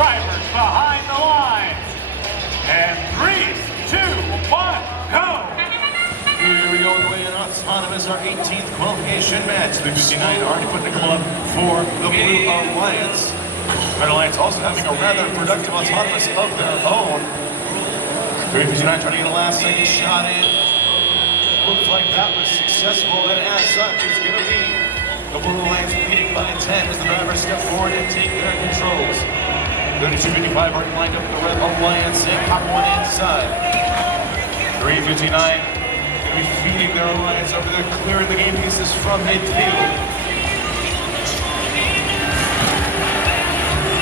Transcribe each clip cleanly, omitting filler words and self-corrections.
drivers behind the lines. And 3, 2, 1, go! Here we go, away in autonomous, our 18th qualification match. The 59 already putting a couple up for the Blue Alliance. Red Alliance also having a rather productive autonomous of their own. 59 trying to get a last second shot in. Looks like that was successful, and as such, it's going to be the Blue Alliance leading by 10 as the drivers step forward and take their controls. 3255 already lined up with the Red Alliance and pop one inside. 359 going to be feeding their alliance over there, clearing the game pieces from midfield.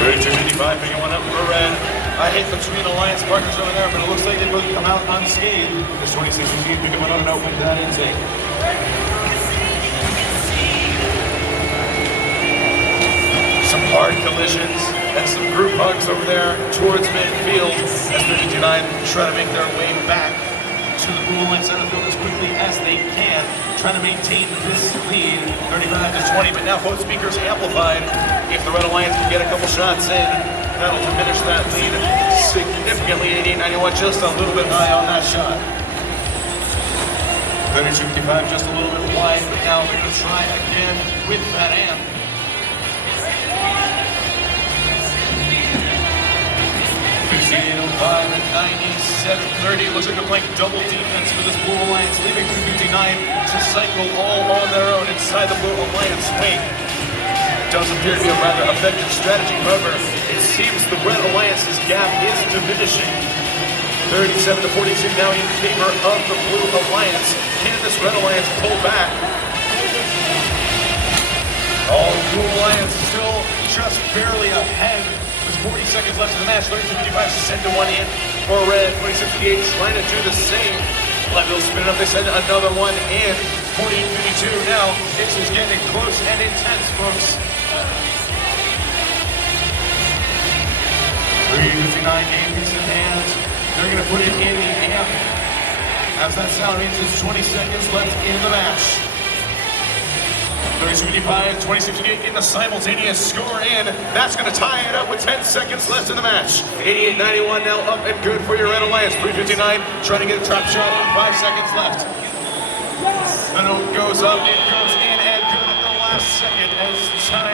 3255 picking one up for Red. I hate between alliance partners over there, but it looks like they both come out unscathed. This 2615 picking one up and out with that intake. Some hard collisions and some group hugs over there towards midfield as the 59 try to make their way back to the Blue Alliance center field as quickly as they can, trying to maintain this lead, 35-20, but now both speakers amplified. If the Red Alliance can get a couple shots in, that'll diminish that lead significantly. 88-91, just a little bit high on that shot. 32-55, just a little bit wide, but now they're going to try again with that amp. 58-05 and 97-30. Looks like they're playing double defense for this Blue Alliance, leaving 259 to cycle all on their own inside the Blue Alliance wing. It does appear to be a rather effective strategy, however, it seems the Red Alliance's gap is diminishing. 37-46 now in favor of the Blue Alliance. Can this Red Alliance pull back? Oh, the Blue Alliance still just barely ahead. There's 40 seconds left in the match. 32-55 send to one in for Red. 26-58 trying to do the same. Level spin it up. They send another one in. 48-52 now. This is getting close and intense, folks. 3:59 game piece in hand. They're going to put it in the amp. As that sound means there's 20 seconds left in the match. 32-55, 26-58 getting a simultaneous score in. That's going to tie it up with 10 seconds left in the match. 88-91 now up and good for your Red Alliance. 3:59 trying to get a trap shot in. 5 seconds left. The note goes up, it goes in and good at the last second as time